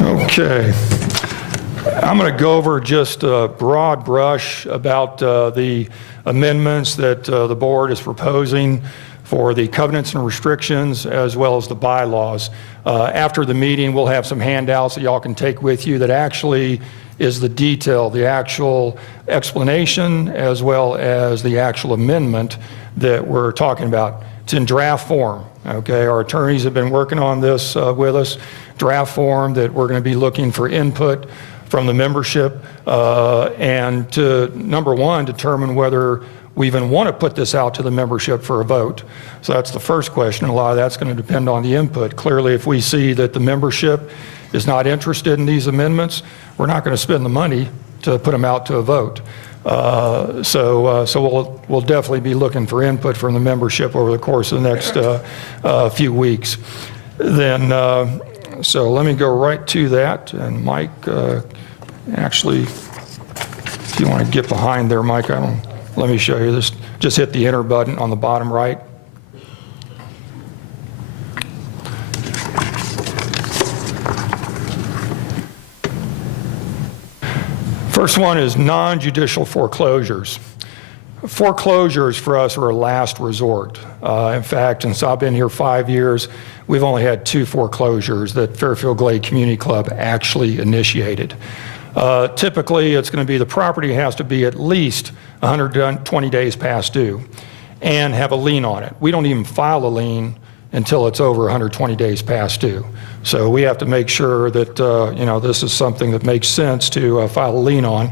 Okay. I'm going to go over just a broad brush about the amendments that the board is proposing for the covenants and restrictions as well as the bylaws. After the meeting, we'll have some handouts that y'all can take with you that actually is the detail, the actual explanation, as well as the actual amendment that we're talking about. It's in draft form, okay? Our attorneys have been working on this with us, draft form that we're going to be looking for input from the membership and to, number one, determine whether we even want to put this out to the membership for a vote. So that's the first question. A lot of that's going to depend on the input. Clearly, if we see that the membership is not interested in these amendments, we're not going to spend the money to put them out to a vote. So we'll definitely be looking for input from the membership over the course of the next few weeks. Then, so let me go right to that. And Mike, actually, if you want to get behind there, Mike, let me show you this. Just hit the enter button on the bottom right. First one is non-judicial foreclosures. Foreclosures for us are a last resort. In fact, since I've been here 5 years, we've only had 2 foreclosures that Fairfield Glade Community Club actually initiated. Typically, it's going to be the property has to be at least 120 days past due and have a lien on it. We don't even file a lien until it's over 120 days past due. So we have to make sure that this is something that makes sense to file a lien on,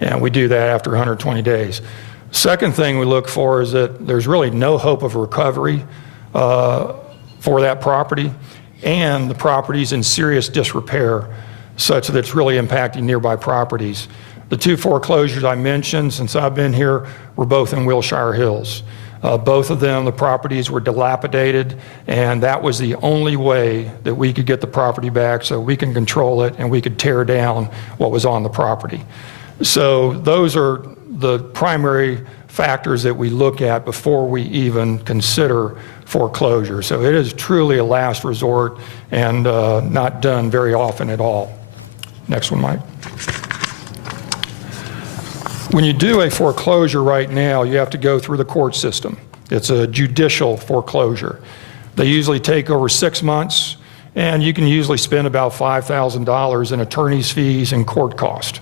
and we do that after 120 days. Second thing we look for is that there's really no hope of recovery for that property, and the property's in serious disrepair such that it's really impacting nearby properties. The 2 foreclosures I mentioned since I've been here were both in Wilshire Hills. Both of them, the properties were dilapidated, and that was the only way that we could get the property back so we can control it and we could tear down what was on the property. So those are the primary factors that we look at before we even consider foreclosure. So it is truly a last resort and not done very often at all. Next one, Mike. When you do a foreclosure right now, you have to go through the court system. It's a judicial foreclosure. They usually take over 6 months, and you can usually spend about $5,000 in attorney's fees and court cost.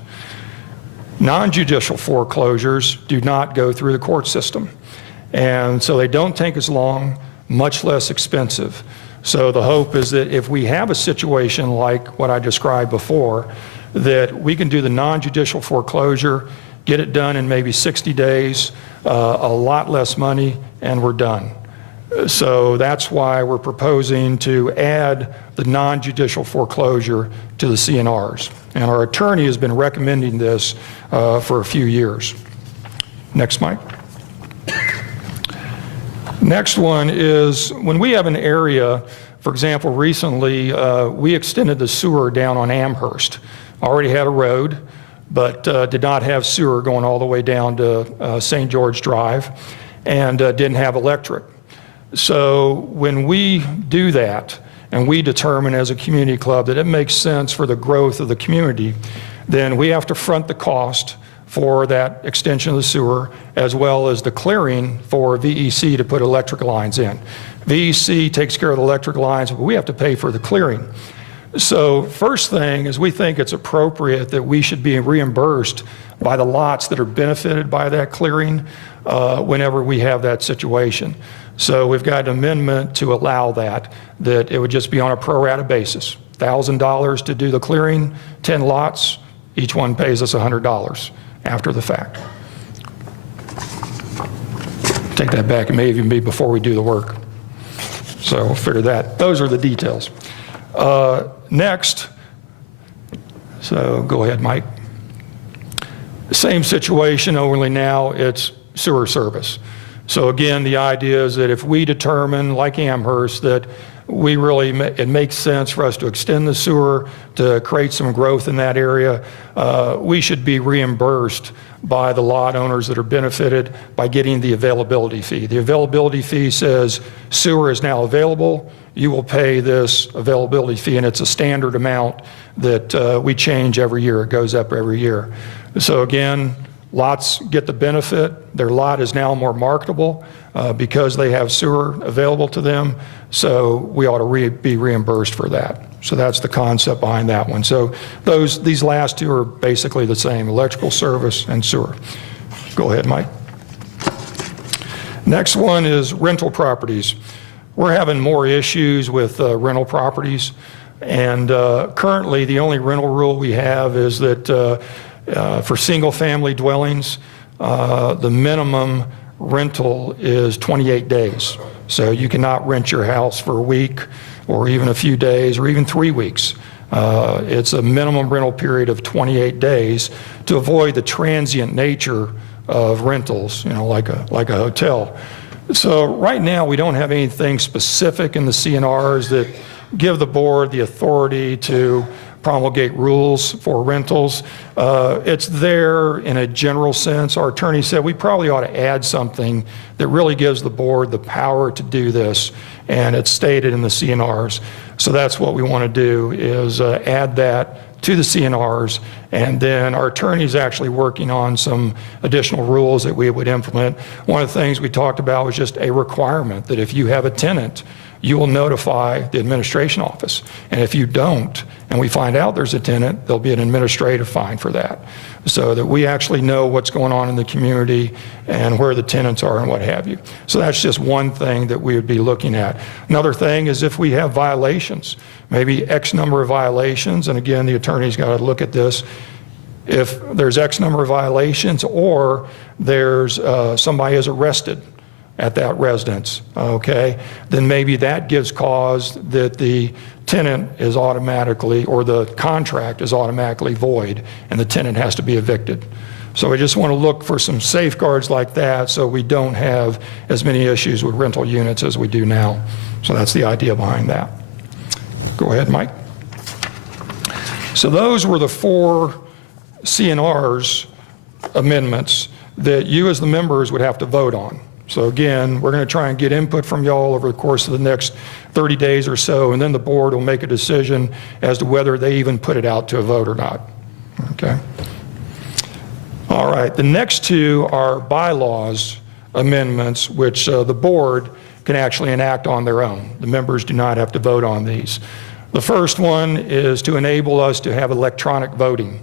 Non-judicial foreclosures do not go through the court system, and so they don't take as long, much less expensive. So the hope is that if we have a situation like what I described before, that we can do the non-judicial foreclosure, get it done in maybe 60 days, a lot less money, and we're done. So that's why we're proposing to add the non-judicial foreclosure to the CNRs. And our attorney has been recommending this for a few years. Next, Mike. Next one is when we have an area, for example, recently we extended the sewer down on Amherst. Already had a road, but did not have sewer going all the way down to St. George Drive, and didn't have electric. So when we do that, and we determine as a community club that it makes sense for the growth of the community, then we have to front the cost for that extension of the sewer, as well as the clearing for VEC to put electric lines in. VEC takes care of the electric lines, but we have to pay for the clearing. So first thing is we think it's appropriate that we should be reimbursed by the lots that are benefited by that clearing whenever we have that situation. So we've got an amendment to allow that it would just be on a pro rata basis. $1,000 to do the clearing, 10 lots, each one pays us $100 after the fact. Take that back, it may even be before we do the work. So we'll figure that. Those are the details. Next, so go ahead, Mike. Same situation, only now it's sewer service. So again, the idea is that if we determine, like Amherst, that we really, it makes sense for us to extend the sewer to create some growth in that area, we should be reimbursed by the lot owners that are benefited by getting the availability fee. The availability fee says sewer is now available, you will pay this availability fee, and it's a standard amount that we change every year. It goes up every year. So again, lots get the benefit. Their lot is now more marketable because they have sewer available to them, so we ought to be reimbursed for that. So that's the concept behind that one. So these last two are basically the same, electrical service and sewer. Go ahead, Mike. Next one is rental properties. We're having more issues with rental properties, and currently the only rental rule we have is that for single-family dwellings, the minimum rental is 28 days. So you cannot rent your house for a week or even a few days or even 3 weeks. It's a minimum rental period of 28 days to avoid the transient nature of rentals, like a hotel. So right now we don't have anything specific in the CNRs that give the board the authority to promulgate rules for rentals. It's there in a general sense. Our attorney said we probably ought to add something that really gives the board the power to do this, and it's stated in the CNRs. So that's what we want to do, is add that to the CNRs, and then our attorney's actually working on some additional rules that we would implement. One of the things we talked about was just a requirement that if you have a tenant, you will notify the administration office. And if you don't, and we find out there's a tenant, there'll be an administrative fine for that, so that we actually know what's going on in the community and where the tenants are and what have you. So that's just one thing that we would be looking at. Another thing is if we have violations, maybe X number of violations, and again, the attorney's got to look at this. If there's X number of violations, or there's somebody is arrested at that residence, okay, then maybe that gives cause that the tenant is automatically, or the contract is automatically void, and the tenant has to be evicted. So we just want to look for some safeguards like that so we don't have as many issues with rental units as we do now. So that's the idea behind that. Go ahead, Mike. So those were the 4 CNRs amendments that you as the members would have to vote on. So again, we're going to try and get input from y'all over the course of the next 30 days or so, and then the board will make a decision as to whether they even put it out to a vote or not. Okay. All right, the next 2 are bylaws amendments, which the board can actually enact on their own. The members do not have to vote on these. The first one is to enable us to have electronic voting.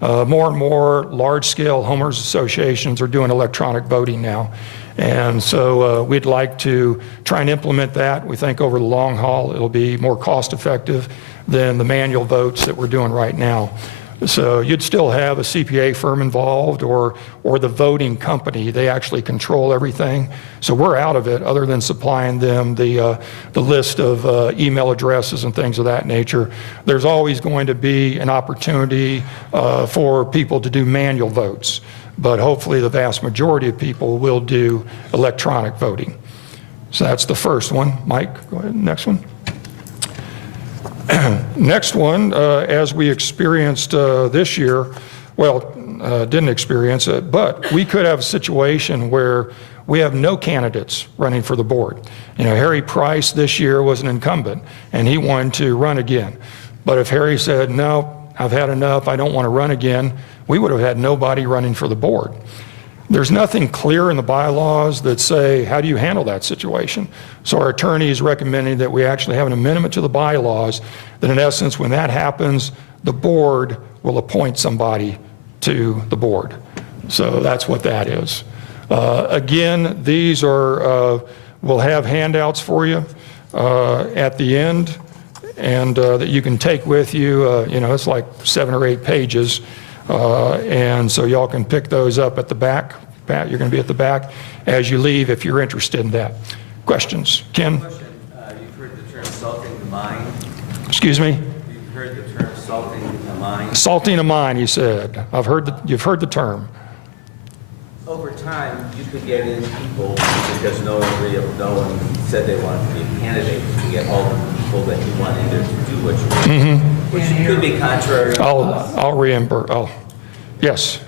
More and more large-scale homeowners associations are doing electronic voting now. And so we'd like to try and implement that. We think over the long haul it'll be more cost-effective than the manual votes that we're doing right now. So you'd still have a CPA firm involved, or the voting company. They actually control everything. So we're out of it, other than supplying them the list of email addresses and things of that nature. There's always going to be an opportunity for people to do manual votes, but hopefully the vast majority of people will do electronic voting. So that's the first one. Mike, go ahead, next one. Next one, as we experienced this year, didn't experience it, but we could have a situation where we have no candidates running for the board. Harry Price this year was an incumbent, and he wanted to run again. But if Harry said, no, I've had enough, I don't want to run again, we would have had nobody running for the board. There's nothing clear in the bylaws that say, how do you handle that situation? So our attorney is recommending that we actually have an amendment to the bylaws that in essence, when that happens, the board will appoint somebody to the board. So that's what that is. Again, these are, we'll have handouts for you at the end, and that you can take with you. It's like 7 or 8 pages. And so y'all can pick those up at the back. Pat, you're going to be at the back as you leave if you're interested in that. Questions? Ken? Question. You've heard the term salting the mine. Excuse me? You've heard the term salting the mine. Salting a mine, you said. You've heard the term. Over time, you could get in people because no one said they wanted to be a candidate to get all the people that you want in there to do what you want, which could be contrary. I'll reimburse. Oh, yes.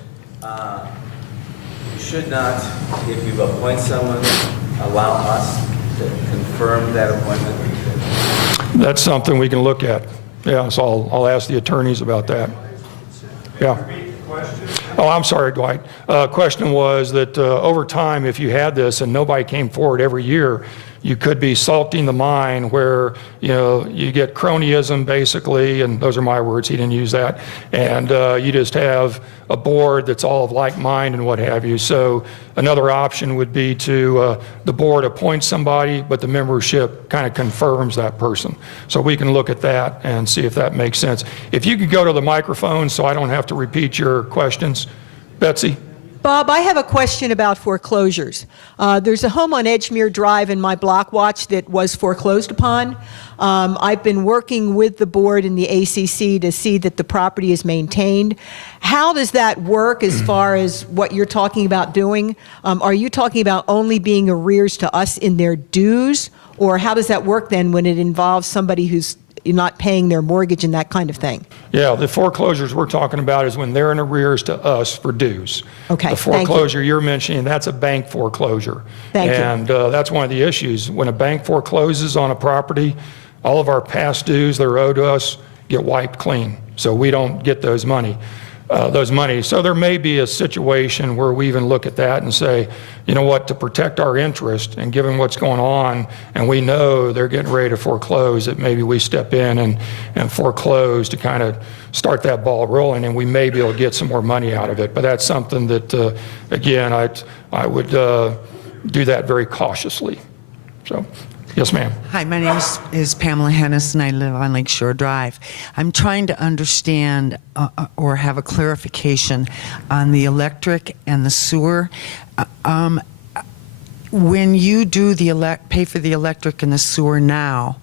should not, if you appoint someone, allow us to confirm that appointment? That's something we can look at. Yeah, so I'll ask the attorneys about that. Yeah. Oh, I'm sorry, Dwight. Question was that over time, if you had this and nobody came forward every year, you could be salting the mine where, you get cronyism basically, and those are my words, he didn't use that, and you just have a board that's all of like mind and what have you. So another option would be to the board appoints somebody, but the membership kind of confirms that person. So we can look at that and see if that makes sense. If you could go to the microphone so I don't have to repeat your questions. Betsy? Bob, I have a question about foreclosures. There's a home on Edgemere Drive in my block watch that was foreclosed upon. I've been working with the board and the ACC to see that the property is maintained. How does that work as far as what you're talking about doing? Are you talking about only being arrears to us in their dues? Or how does that work then when it involves somebody who's not paying their mortgage and that kind of thing? Yeah, the foreclosures we're talking about is when they're in arrears to us for dues. Okay, The thank you. foreclosure you're mentioning, that's a bank foreclosure. Thank you. And that's one of the issues. When a bank forecloses on a property, all of our past dues that are owed to us get wiped clean. So we don't get those money. So there may be a situation where we even look at that and say, you know what, to protect our interest and given what's going on, and we know they're getting ready to foreclose, that maybe we step in and foreclose to kind of start that ball rolling, and we may be able to get some more money out of it. But that's something that, again, I would do that very cautiously. So, yes, ma'am. Hi, my name is Pamela Hennis, and I live on Lakeshore Drive. I'm trying to understand or have a clarification on the electric and the sewer. When you do pay for the electric and the sewer now,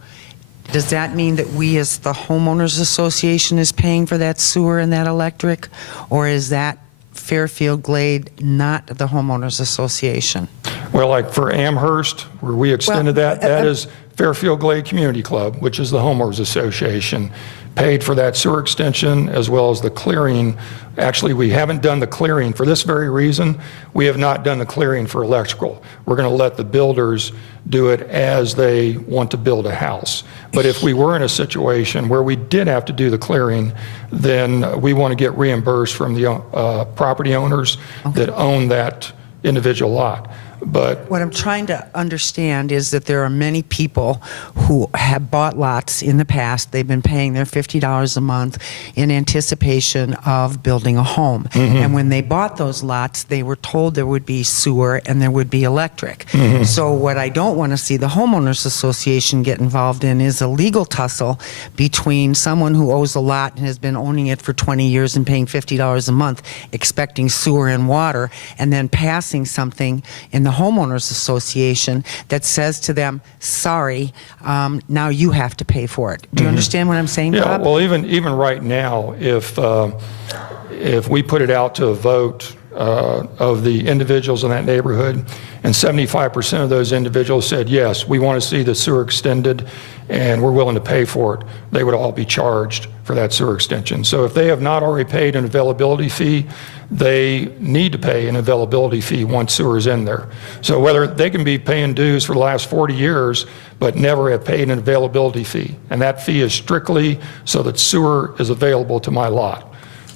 does that mean that we as the homeowners association is paying for that sewer and that electric, or is that Fairfield Glade, not the homeowners association? Well, like for Amherst, where we extended that is Fairfield Glade Community Club, which is the homeowners association, paid for that sewer extension as well as the clearing. Actually, we haven't done the clearing for this very reason. We have not done the clearing for electrical. We're going to let the builders do it as they want to build a house. But if we were in a situation where we did have to do the clearing, then we want to get reimbursed from the property owners that own that individual lot. But what I'm trying to understand is that there are many people who have bought lots in the past. They've been paying their $50 a month in anticipation of building a home. And when they bought those lots, they were told there would be sewer and there would be electric. So what I don't want to see the homeowners association get involved in is a legal tussle between someone who owes a lot and has been owning it for 20 years and paying $50 a month, expecting sewer and water, and then passing something in the homeowners association that says to them, sorry, now you have to pay for it. Do you understand what I'm saying, yeah, Bob? well, even right now, if we put it out to a vote of the individuals in that neighborhood, and 75% of those individuals said, yes, we want to see the sewer extended and we're willing to pay for it, they would all be charged for that sewer extension. So if they have not already paid an availability fee, they need to pay an availability fee once sewer is in there. So whether they can be paying dues for the last 40 years, but never have paid an availability fee. And that fee is strictly so that sewer is available to my lot.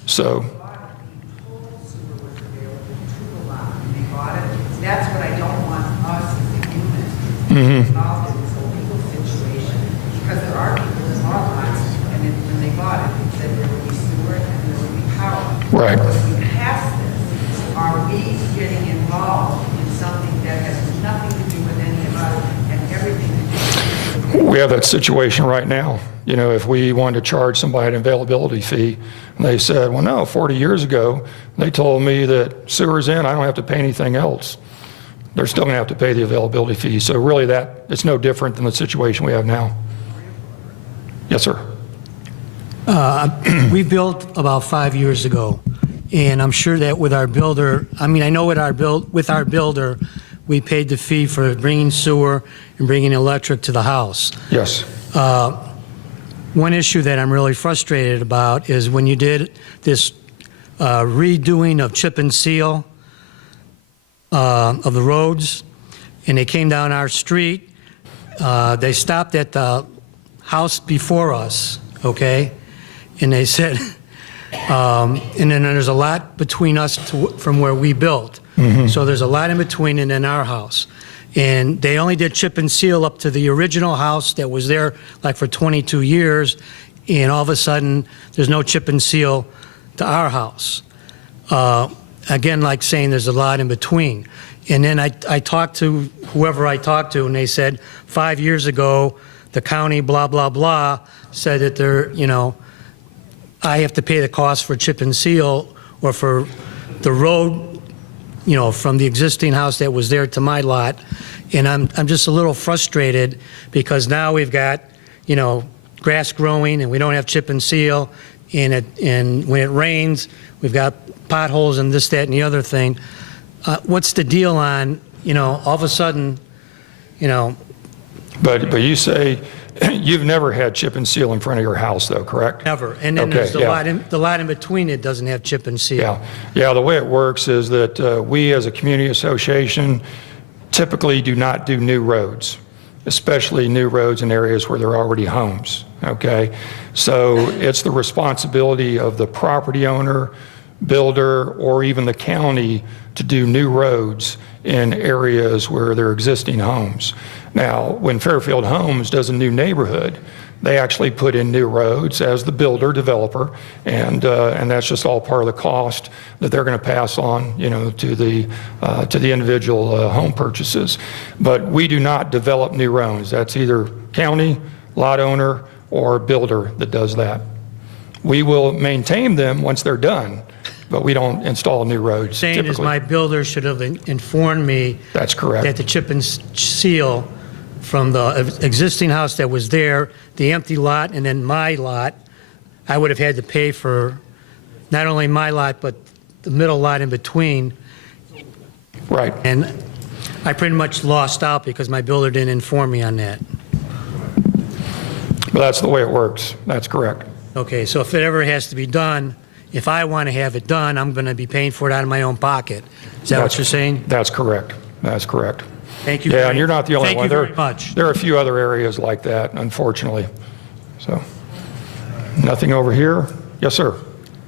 So. That's what I don't want us as a unit to be involved in, this legal situation, because there are people that bought lots, and when they bought it, it said there would be sewer and there would be power. Right. So if we pass this, are we getting involved in something that has nothing to do with any of us and everything to do with We have that situation right now. You know, if we wanted to charge somebody an availability fee, and they said, well, no, 40 years ago, they told me that sewer's in, I don't have to pay anything else. They're still going to have to pay the availability fee. So really it's no different than the situation we have now. Yes, sir. We built about 5 years ago, and I'm sure that with our builder, I know with our builder, we paid the fee for bringing sewer and bringing electric to the house. Yes. One issue that I'm really frustrated about is when you did this redoing of chip and seal, of the roads, and they came down our street. They stopped at the house before us, okay? And they said, and then there's a lot between us from where we built. So there's a lot in between and then our house. And they only did chip and seal up to the original house that was there like for 22 years. And all of a sudden, there's no chip and seal to our house. Again, like saying there's a lot in between. And then I talked to whoever I talked to, and they said 5 years ago, the county, blah, blah, blah, said that they're, you know, I have to pay the cost for chip and seal or for the road, you know, from the existing house that was there to my lot. And I'm just a little frustrated because now we've got, you know, grass growing and we don't have chip and seal. And when it rains, we've got potholes and this, that, and the other thing. What's the deal on, you know, all of a sudden, you know. But you say you've never had chip and seal in front of your house, though, correct? Never. And then Okay, there's the yeah. lot in between it doesn't have chip and seal. Yeah, the way it works is that we as a community association typically do not do new roads, especially new roads in areas where there are already homes, okay? So it's the responsibility of the property owner, builder, or even the county to do new roads in areas where there are existing homes. Now, when Fairfield Homes does a new neighborhood, they actually put in new roads as the builder, developer, and that's just all part of the cost that they're going to pass on, you know, to the individual home purchases. But we do not develop new roads. That's either county, lot owner, or builder that does that. We will maintain them once they're done, but we don't install new roads Saying is typically. my builder should have informed me That's correct. that the chip and seal from the existing house that was there, the empty lot, and then my lot, I would have had to pay for not only my lot, but the middle lot in between. Right. And I pretty much lost out because my builder didn't inform me on that. But that's the way it works. That's correct. Okay, so if it ever has to be done, if I want to have it done, I'm going to be paying for it out of my own pocket. Is that what you're saying? That's correct. That's correct. Thank you. Yeah, and you're not the only Thank one. you very much. There are a few other areas like that, unfortunately. So, nothing over here. Yes, sir.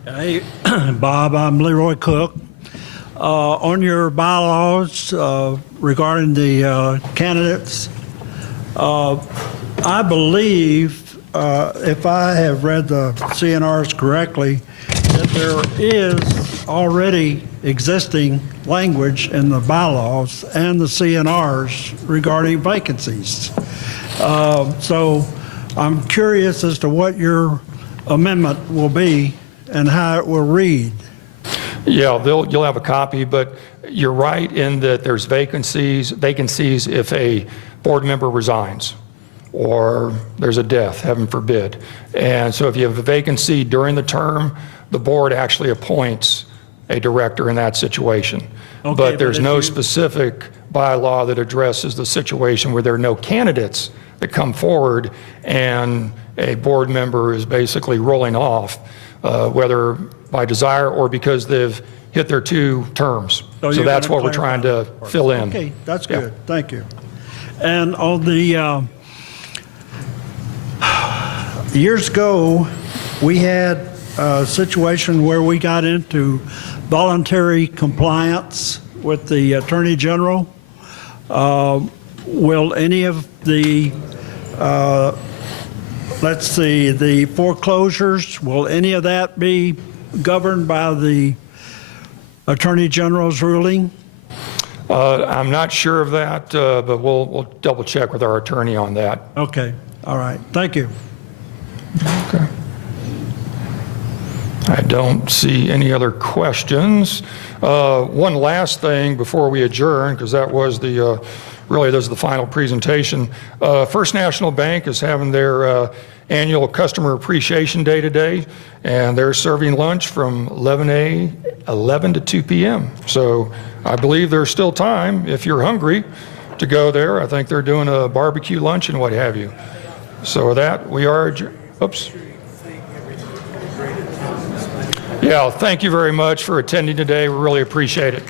Hey, Bob, I'm Leroy Cook. On your bylaws regarding the candidates, I believe, if I have read the CNRs correctly, that there is already existing language in the bylaws and the CNRs regarding vacancies. So I'm curious as to what your amendment will be and how it will read. Yeah, you'll have a copy, but you're right in that there's vacancies if a board member resigns or there's a death, heaven forbid. And so if you have a vacancy during the term, the board actually appoints a director in that situation. Okay, But there's but if no you- specific bylaw that addresses the situation where there are no candidates that come forward and a board member is basically rolling off, whether by desire or because they've hit their 2 terms. So you're that's gonna what we're trying to clarify. fill in. Okay, that's Yeah. good. Thank you. And on the, years ago, we had a situation where we got into voluntary compliance with the Attorney General. Will any of the, let's see, the foreclosures, will any of that be governed by the Attorney General's ruling? I'm not sure of that, but we'll double check with our attorney on that. Okay, all right, thank you. Okay. I don't see any other questions. One last thing before we adjourn, because that was the, really this is the final presentation. First National Bank is having their annual Customer Appreciation Day today, and they're serving lunch from 11 to 2 p.m. So I believe there's still time, if you're hungry, to go there. I think they're doing a barbecue lunch and what have you. So with that, we are, oops. Yeah, thank you very much for attending today. We really appreciate it.